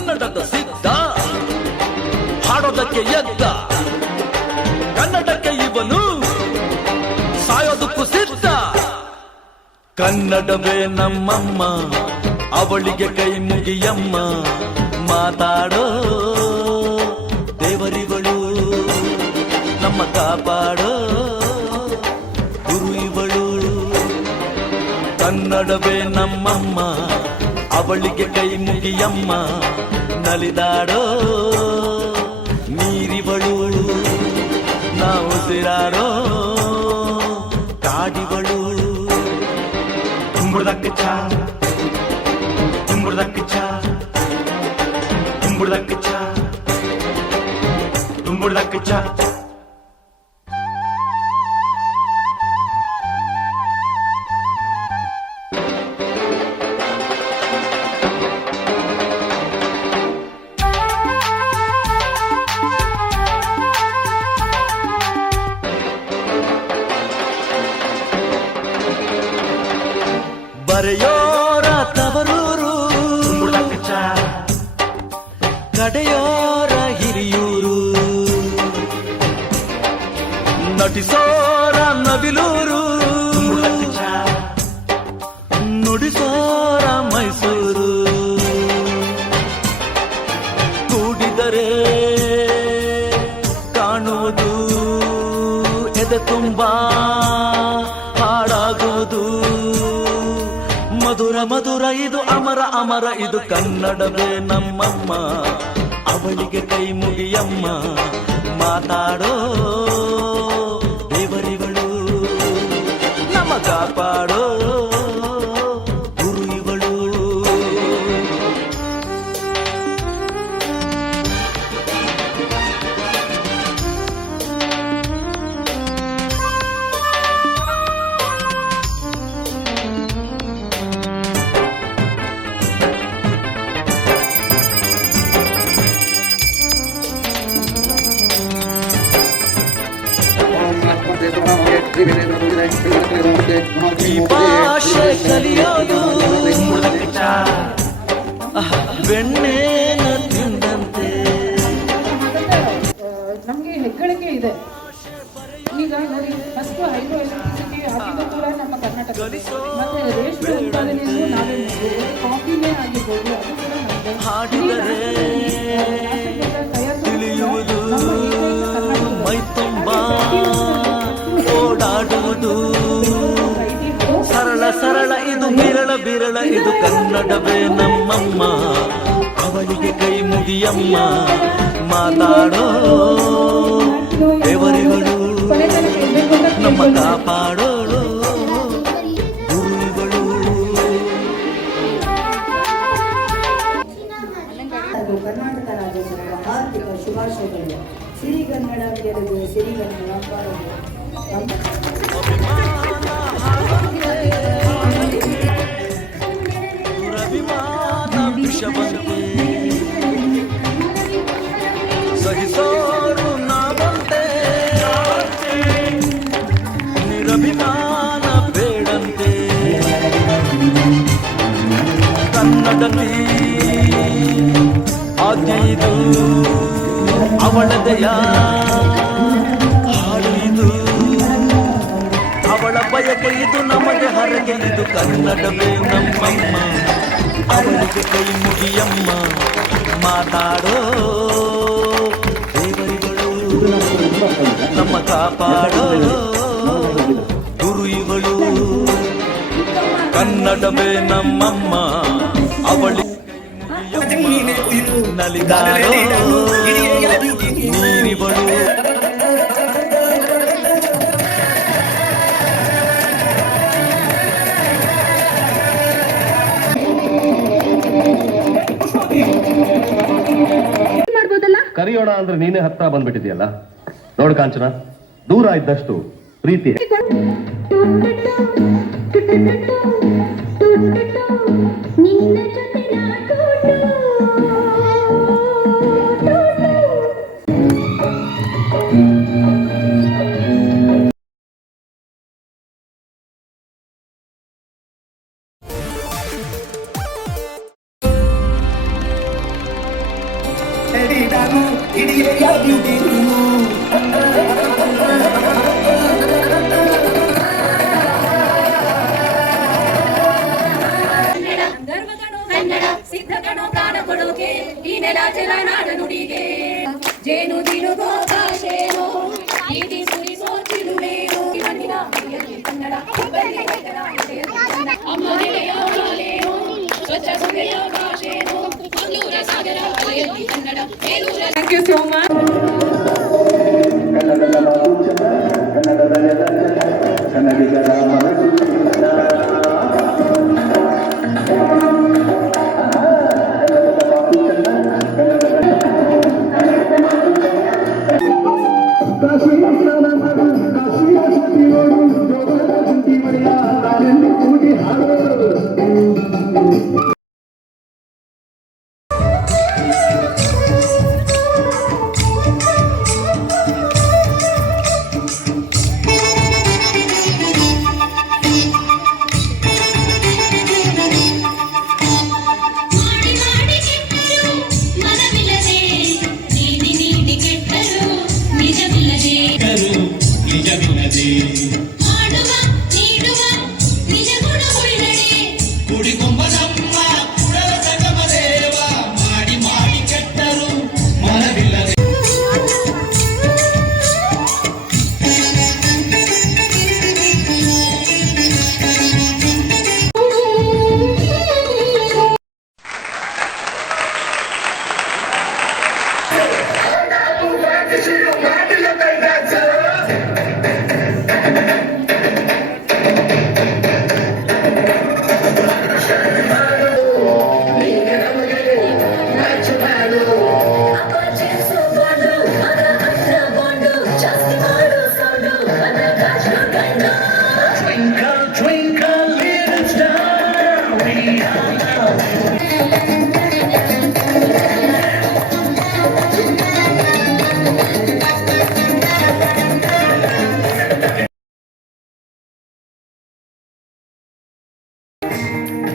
ಕನ್ನಡದ ಸಿದ್ಧ ಹಾಡೋದಕ್ಕೆ ಎದ್ದ ಕನ್ನಡಕ್ಕೆ ಇವನು ಸಾಯೋದಕ್ಕೂ ಸಿದ್ಧ. ಕನ್ನಡವೇ ನಮ್ಮಮ್ಮ ಅವಳಿಗೆ ಕೈ ಮುಗಿಯಮ್ಮ, ಮಾತಾಡೋ ದೇವರಿಗಳು ನಮ್ಮ ಕಾಪಾಡೋ ಗುರು ಇವಳು. ಕನ್ನಡವೇ ನಮ್ಮಮ್ಮ ಅವಳಿಗೆ ಕೈ ಮುಗಿಯಮ್ಮ, ನಲಿದಾಡೋ ನೀರಿವಳು ನಾವು ಉಸಿರಾಡೋ ಕಾಡಿವಳು. ತುಂಬುರ್ದಕ್ಕ ತುಂಬುರ್ದಕ್ಕ ತುಂಬುರ್ದಕ್ಕ ತುಂಬುರ್ದಕ್ಕ. ಬರೆಯೋರ ತವರೂರು, ಕಡೆಯೋರ ಹಿರಿಯೂರು, ನಟಿಸೋರ ನವಿಲೂರು, ನುಡಿಸೋರ ಮೈಸೂರು. ಕೂಡಿದರೆ ಕಾಣುವುದು ಎದೆ ತುಂಬಾ ಹಾಡಾಗುವುದು. ಮಧುರ ಮಧುರ ಇದು ಅಮರ ಅಮರ ಇದು ಕನ್ನಡವೇ ನಮ್ಮಮ್ಮ ಅವಳಿಗೆ ಕೈ ಮುಗಿಯಮ್ಮ, ಮಾತಾಡೋ ದೇವರಿಗಳು ನಮ್ಮ ಕಾಪಾಡೋ ಗುರು ಇವಳು. ಈ ಭಾಷೆ ಕಲಿಯೋದು ಬೆಣ್ಣೆನ ತಿಂದಂತೆ. ನಮ್ಗೆ ಹೆಗ್ಗಳಿಕೆ ಇದೆ. ಈಗ ನೋಡಿ ಫಸ್ಟ್ ಹೈಡ್ರೋ ಎಲೆಕ್ಟ್ರಿಸಿಟಿ ಆಗಿದ್ದು ಕೂಡ ನಮ್ಮ ಕರ್ನಾಟಕ, ಮತ್ತೆ ರೇಷ್ಮೆ ಉತ್ಪಾದನೆಯನ್ನು ನಾವೇ ಮಾಡ್ಬೋದು, ಕಾಫಿನೇ ಆಗಿರ್ಬೋದು, ಅದು ಕೂಡ ನಮ್ಗೆ ತಿಳಿಯುವುದು ಮೈ ತುಂಬಾ ಓಡಾಡುವುದು ಸರಳ ಸರಳ ಇದು ಬಿರಳ ಬಿರಳ ಇದು ಕನ್ನಡವೇ ನಮ್ಮಮ್ಮ ಅವಳಿಗೆ ಕೈ ಮುಗಿಯಮ್ಮ, ಮಾತಾಡೋ ದೇವರಿಗಳು ನಮ್ಮ ಕಾಪಾಡೋ ಗುರುಗಳು. ಕರ್ನಾಟಕ ರಾಜ್ಯೋತ್ಸವದ ಹಾರ್ದಿಕ ಶುಭಾಶಯಗಳು. ಸಿರಿಗನ್ನಡ ಗೆಲುವು, ಸಿರಿಗನ್ನಡ ಸಹಿಸೋರು ನಾವಂತೆ, ನಿರಭಿಮಾನ ಬೇಡಂತೆ. ಕನ್ನಡದಲ್ಲಿ ಆಜ್ಞೆಯಿದು ಅವಳದೆಯ ಹಾಡು ಇದು, ಅವಳ ಬಯಕೆ ಇದು ನಮಗೆ ಹರಕೆ ಇದು ಕನ್ನಡವೇ ನಮ್ಮಮ್ಮ ಅವಳಿಗೆ ಕೈ ಮುಗಿಯಮ್ಮ, ಮಾತಾಡೋ ದೇವರಿಗಳು ನಮ್ಮ ಕಾಪಾಡೋ ಗುರು ಇವಳು. ಕನ್ನಡವೇ ನಮ್ಮಮ್ಮ ಅವಳಿಗೆ ನಲಿದಾಡೋ ನೀರಿವಳು. ಕರಿಯೋಣ ಅಂದ್ರೆ ನೀನೇ ಹತ್ರ ಬಂದ್ಬಿಟ್ಟಿದ್ಯಲ್ಲ. ನೋಡು ಕಾಂಚನ, ದೂರ ಇದ್ದಷ್ಟು ಪ್ರೀತಿ. ನಾನು ಹಿಡಿಯ ಬ್ಯೂಟಿ ನೀನು ಕನ್ನಡ ಸಿದ್ಧ ಕಣೋ ಕಾಣ ಕೊಡೋಕೆ ಈ ನೆಲ ಜಲ ನಾಡ ನುಡಿಗೆ ಜೇನು ತಿರುಗೋ ಭಾಷೆಯೋ ಈಟಿ ಸುರಿಸೋ ಚಿಲುಮೆಯೋ ಇವತ್ತಿನ ಕನ್ನಡ ಅಮ್ಮನೆಯ ಮಾಲೆಯೋ ಸ್ವಚ್ಛ ಸುಗೆಯ ಭಾಷೆಯೋ ಮಂಗಳೂರ ಸಾಗರ ಅಲೆಯಲ್ಲಿ ಕನ್ನಡ ಬೇಲೂರ. Thank you so much. ಮಾಡಿ ಮಾಡಿ ಕೆಟ್ಟರು ಮನವಿಲ್ಲದೆ ನೀಡಿ ನೀಡಿ ಕೆಟ್ಟರು ನಿಜವಿಲ್ಲದೆ ಮಾಡುವ ನೀಡುವ ನಿಜ ಗುಣ ಉಳಿದಡೆ ಕುಡಿಕೊಂಬ ನಮ್ಮ ಕುಡಲ ಸಂಗಮ ದೇವ ಮಾಡಿ ಮಾಡಿ ಕೆಟ್ಟರು ಮನವಿಲ್ಲದೆ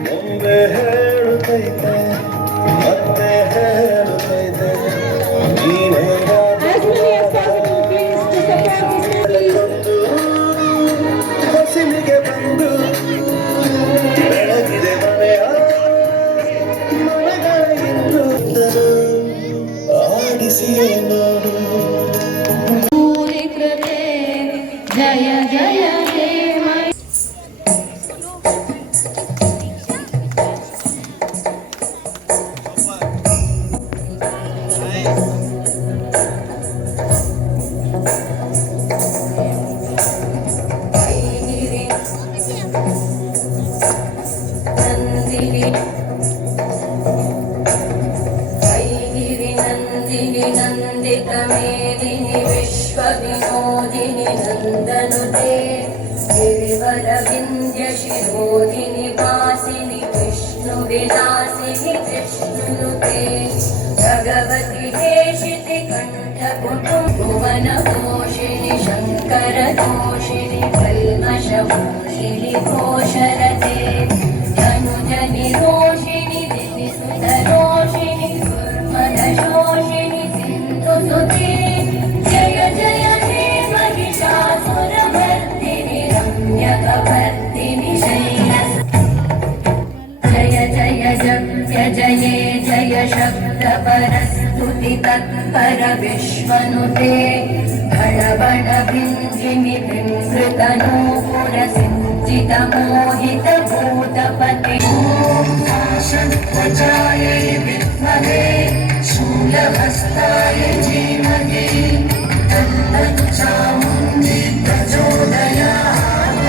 ಮುಂದೆ ಹೇಳುತ್ತೈತೆ ಮತ್ತೆ ಹೇಳುತ್ತೈತೆ ನೀನೇ As many as possible, please, to support this movie. ಹಸಿಲಿಗೆ ಬಂದು ಬೆಳಗಿದೆ ಮನೆಯ ಮನೆಗಳಿಂದು ಆಡಿಸಿಯೇ ನೋಡು ಜಯ ಜಯ ಹೇ ಮೈ ನಂದಿತ ಮೇದಿನಿ ವಿಶ್ವ ವಿನೋದಿನಿ ನಂದನುತೆ ಗಿರಿವರ ವಿಂಧ್ಯ ಶಿರೋದಿನಿ ವಾಸಿನಿ ವಿಷ್ಣು ವಿಲಾಸಿನಿ ವಿಷ್ಣುನುತೆ ಭಗವತಿ ದೇಶಿತಿ ಕಂಠ ಕುಟುಂಬುವನ ಘೋಷಿಣಿ ಶಂಕರ ದೋಷಿಣಿ ಕಲ್ಮಷ ಭೂಷಿಣಿ ಘೋಷರತೆ ಧನುಜನಿ ರೋಷಿಣಿ ದಿನಿಸುತ ರೋಷಿಣಿ ದುರ್ಮದ ಶೋಷಿಣಿ ಸಿಂಧು ಸುತೆ ಜಯ ಜಯ ಹೇ ಮಹಿಷಾಸುರ ಮರ್ದಿನಿ ರಮ್ಯಕಪರ್ದಿನಿ ಶೈಲಸ ಜಯ ಜಯ ಜಪ್ಯ ಜಯೇ ಜಯ ಶಬ್ದ ಪರಸ್ತುತಿ ತತ್ಪರ ವಿಶ್ವನುತೆ ಬಣ ಬಣ ಭಿಂಜಿಮಿ ಬಿಂಬೃತ ನೂಪುರ ಸಿಂಚಿತ ಮೋಹಿತ ಭೂತಪತೆ ಶಕ್ತಜಾಯ ವಿದ್ಮಹೇ ಶೂಲಹಸ್ತಾಯ ಧೀಮಹಿ ತನ್ನಚ್ಚಾಮುಂಡಿ ಪ್ರಚೋದಯಾತ್.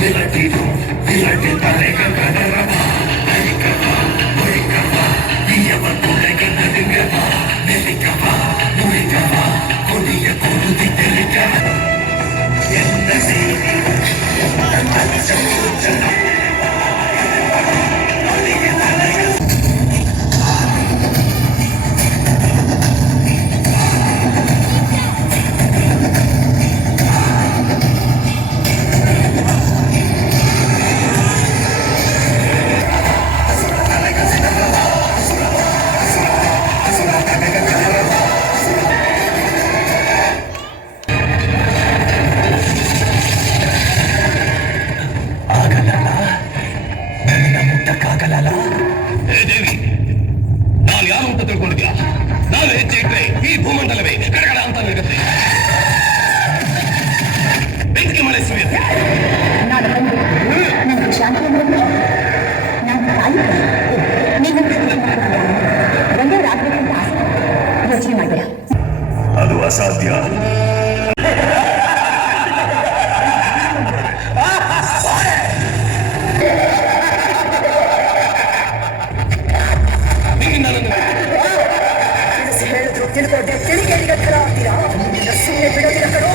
ವಿಲಟಿವ ಅದು ಅಸಾಧ್ಯ. ಹೇಳಿದ್ರು ತಿಳ್ಕೊಂಡೆ ತಿಳಿಗೇಳಿಗೆ ಥರ ಆಗ್ತೀರಾ ಸುಮ್ಮನೆ ಬಿಡೋದಿಲ್ಲ ಕಣೋ.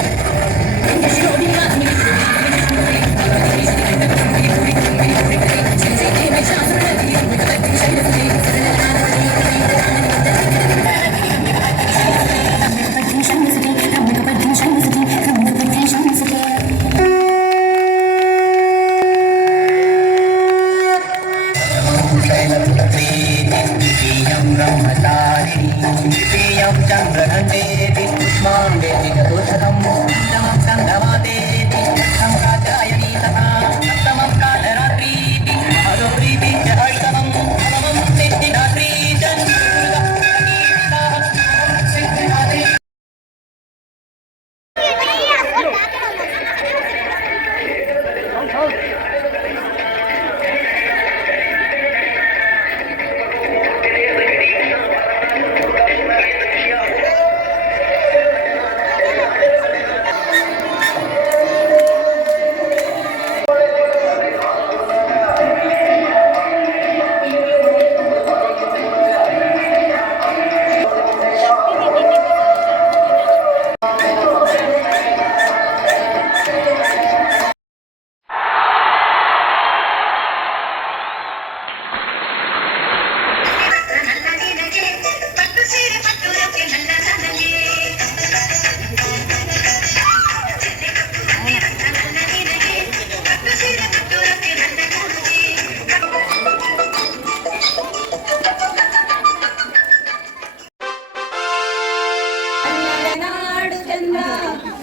ನಾಡು ಚಂದ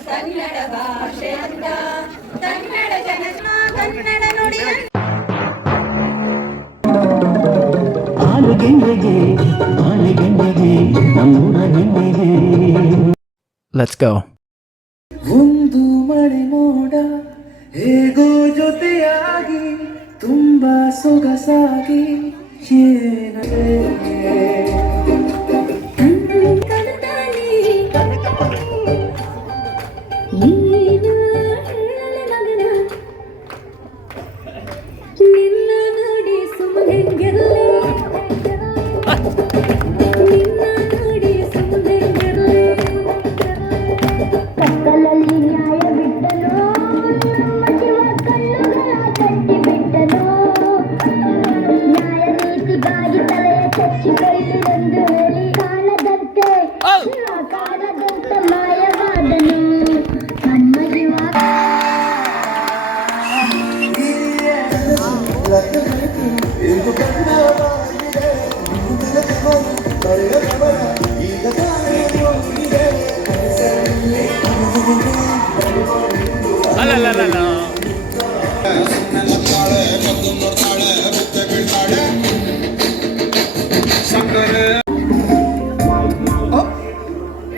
ಕನ್ನಡ ಭಾಷೆ ಅಂದ ಕನ್ನಡ ಜನ ಕನ್ನಡ ನುಡಿ Let's go. ಒಂದು ಮಳೆ ಮೋಡ ಹೇಗೋ ಜೊತೆಯಾಗಿ ತುಂಬಾ ಸೊಗಸಾಗಿ ಏನದೆ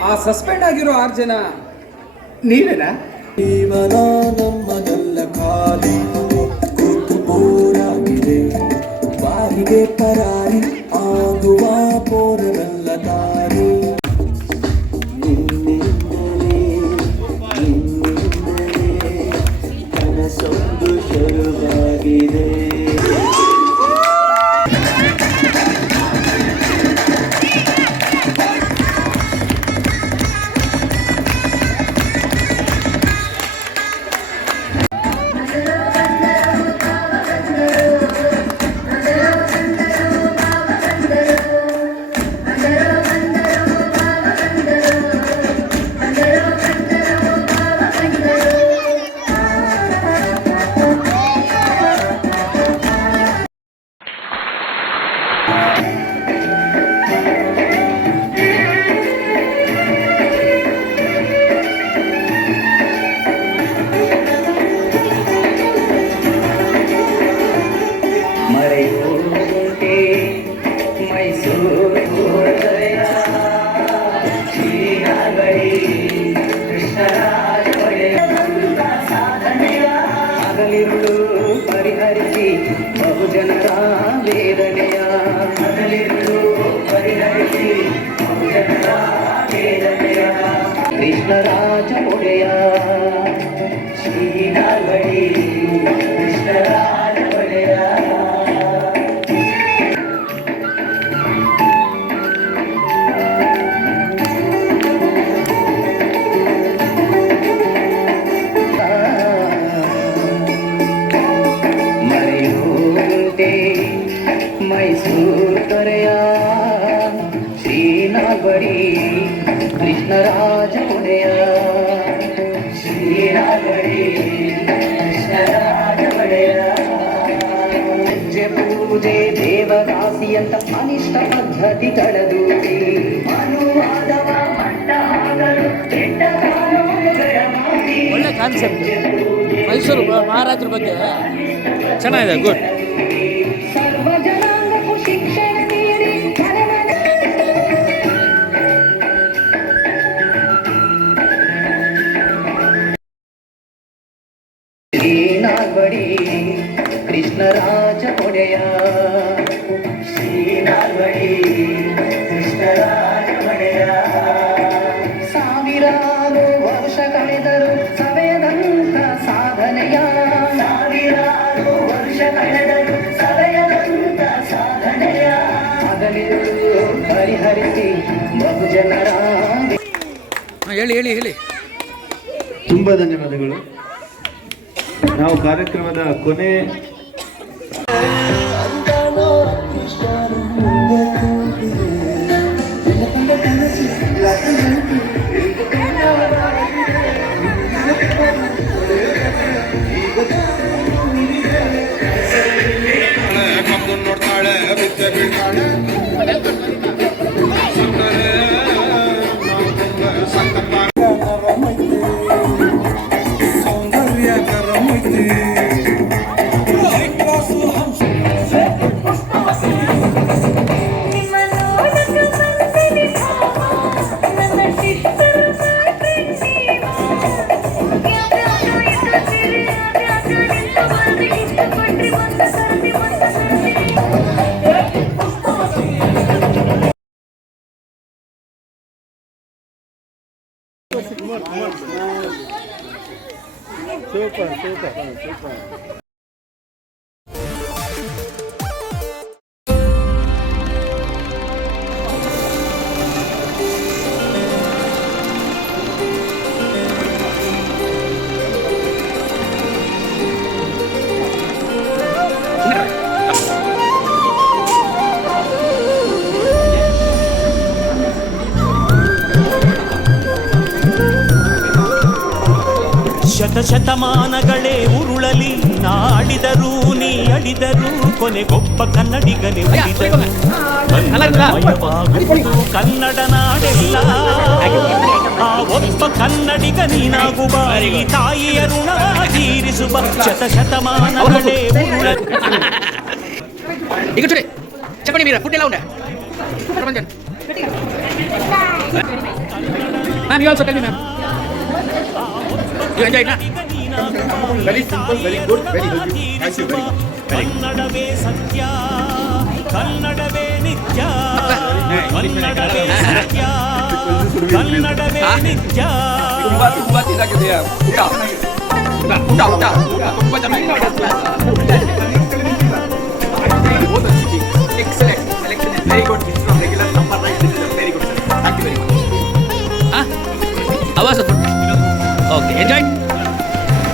ಆ ಸಸ್ಪೆಂಡ್ ಆಗಿರೋ 6 ಜನ ನೀವೇನಾ? ಜೀವನ ನಮ್ಮದಲ್ಲ ಖಾಲಿ ಕೂತು ಬೋರಾಗಿದೆ ಬಾರಿಗೆ ಪರಾರಿ ಆಗುವ ಪೋರರಲ್ಲ ದಾರಿ ನಿನ್ನಿಂದಲೇ ಕನಸೊಂದು ಶುರುವಾಗಿದೆ. ಕೃಷ್ಣರಾಜ ಒಡೆಯ ಶ್ರೀನಾಗಡಿ ಕೃಷ್ಣರಾಜ ಒಡೆಯ ಮರೆಯುವಂತೆ ಮೈಸೂರು ದೊರೆಯ ಶ್ರೀನಾಗಡಿ ಕೃಷ್ಣರಾಜ ಒಡೆಯ ಶ್ರೀನಾಗಡಿ ಕೃಷ್ಣರಾಜ ಒಡೆಯ ಪೂಜೆ ದೇವದಾಸಿ ಅಂತ ಅನಿಷ್ಟ ಪದ್ಧತಿಗಳ ದೂರಿ ಅನುವಾದವ ಮಟ್ಟ ಆಗಲು ಕೆಟ್ಟ ಕಾನೂನುಗಳ ಮಾತಿ. ಒಳ್ಳೆ ಕಾನ್ಸೆಪ್ಟ್ ಮೈಸೂರು ಮಹಾರಾಜರ ಬಗ್ಗೆ ಚೆನ್ನಾಗಿದೆ ಗುಡ್ ಸರ್ವ ಜನಾಂಗಕ್ಕೂ ಶಿಕ್ಷಣ ನೀಡಿ ಶ್ರೀನಾಗಡಿ ಕೃಷ್ಣರಾಜ ಒಡೆಯ ಶ್ರೀನಾಗಡಿ ಕೃಷ್ಣರಾಜ ಒಡೆಯ ಸಾವಿರಾರು ವರ್ಷ ಕಳೆದರು ಸವೆಯದಂತ ಸಾಧನೆಯ ಸಾವಿರಾರು ವರ್ಷ ಕಳೆದರು ಸವೆಯದಂತ ಸಾಧನೆಯ ಅದಲಿದು ಪರಿಹರಿಸಿ ಬಹುಜನರ ಹೇಳಿ ತುಂಬ ಧನ್ಯವಾದಗಳು. ನಾವು ಕಾರ್ಯಕ್ರಮದ ಕೊನೆ ನೋಡ್ತಾಳೆ ಬಿತ್ತೆ ಬೀಳ್ತಾಳೆ ಶತಶತಮಾನಗಳೇ ಉರುಳಲಿ ನಾಡಿದರೂ ನೀ ಅಡಿದರೂ ಕೊನೆಗೊಬ್ಬ ಕನ್ನಡಿಗನೇ ಉಳಿದರು. ಕನ್ನಡಮಯವಾಗುವುದು ಕನ್ನಡ ನಾಡೆಲ್ಲ ಆ ಒಬ್ಬ ಕನ್ನಡಿಗ ನೀನಾಗುವ ಈ ತಾಯಿಯ ಋಣವ ತೀರಿಸುವ ಶತಶತಮಾನಗಳೇ ಉರುಳಲಿ. చెప్పండి మీరు ఫుడ్ ఎలా ఉండే ma'am you also tell me ma'am you enjoy నా very simple, very good, very healthy. Thank you, very good. ಕನ್ನಡವೇ ಸತ್ಯ, ಕನ್ನಡವೇ ನಿತ್ಯ, ಕನ್ನಡವೇ ಸತ್ಯ, ಕನ್ನಡವೇ ನಿತ್ಯ. ತುಂಬಾ ತಿಂದಾಕಿದೆಯಾ ಊಟ ತುಂಬಾ ಚೆನ್ನಾಗಿದೆ. Excellent. Selection is very good. It's from regular number right. This is very good. Thank you very much. How was the food? Okay, enjoyed?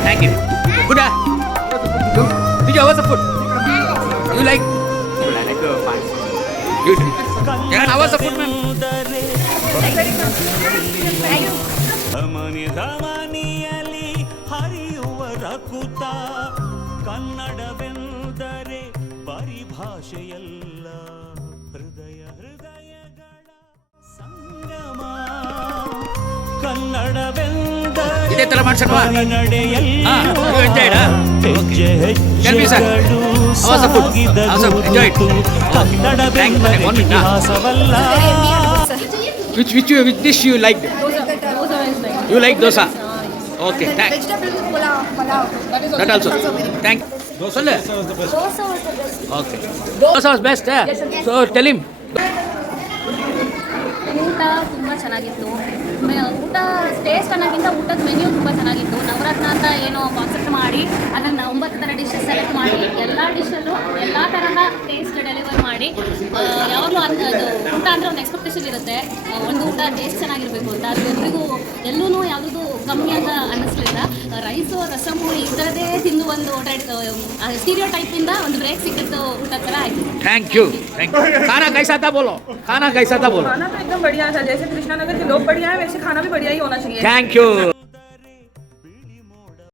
Thank you. Good. Did you? How was the food? You like? I like the fans. Good. Yeah, how was the food, ma'am? ಧಮನಿ ಧಮನಿಯಲಿ ಹರಿಯುವ ರಕುತ ಕನ್ನಡವೆಂದರೆ ಪರಿಭಾಷೆಯಲ್ಲ ಹೃದಯಗಳ ಸಂಗಮ ಕನ್ನಡವೆಂದರೆ ಇದೇ ತರ ಮಾಡ್ಸೋಣ ನಡೆಯಲ್ಲ ಹೆಜ್ಜೆ ಹೆಜ್ಜೆಗಳು ಸಾಗಿದ ಕನ್ನಡವೆಂದರೆ ಇತಿಹಾಸವಲ್ಲ. Which dish you liked? You like dosa? Okay, thanks. Vegetable pulao. That also. Thank you. Dosa was the best. Okay. Dosa was best, eh? So tell him. ಊಟ ತುಂಬ ಚೆನ್ನಾಗಿತ್ತು ಊಟ ಟೇಸ್ಟ್ ಅನ್ನೋಕ್ಕಿಂತ ಊಟದ ಮೆನ್ಯೂ ತುಂಬ ಚೆನ್ನಾಗಿತ್ತು. ನವರತ್ನ ಅಂತ ಏನೋ ಕಾನ್ಸೆಪ್ಟ್ ಮಾಡಿ ಅದನ್ನು 9 ಥರ ಡಿಶಸ್ ಸೆಲೆಕ್ಟ್ ಮಾಡಿ ಎಲ್ಲ ಡಿಶಲ್ಲೂ ಎಲ್ಲ ತರಹ ಟೇಸ್ಟ್ ಡೆಲಿವರ್ ಮಾಡಿ ಯಾವಾಗಲೂ ಅದು ಊಟ ಅಂದರೆ ಒಂದು ಎಕ್ಸ್ಪೆಕ್ಟೇಷನ್ ಇರುತ್ತೆ, ಒಂದು ಊಟ ಟೇಸ್ಟ್ ಚೆನ್ನಾಗಿರಬೇಕು ಅಂತ. ಅದು ಎಲ್ಲೂ ಯಾವುದೂ ಕಮ್ಮಿ ಅಂತ ಅನ್ನಿಸ್ಲಿಲ್ಲ. ರೈಸು ರಸಮು ಈ ಥರದೇ ತಿಂದು ಒಂದು ಸ್ಟೀರಿಯೋ ಟೈಪಿಂದ ಒಂದು ಬ್ರೇಕ್ ಸಿಕ್ಕಿದ್ದು ಊಟ ಥರ ಆಯಿತು. थैंक यू खाना कैसा था बोलो, खाना कैसा था बोलो. खाना तो एकदम बढ़िया था, जैसे कृष्णा नगर के लोग बढ़िया है वैसे खाना भी बढ़िया ही होना चाहिए. Thank you.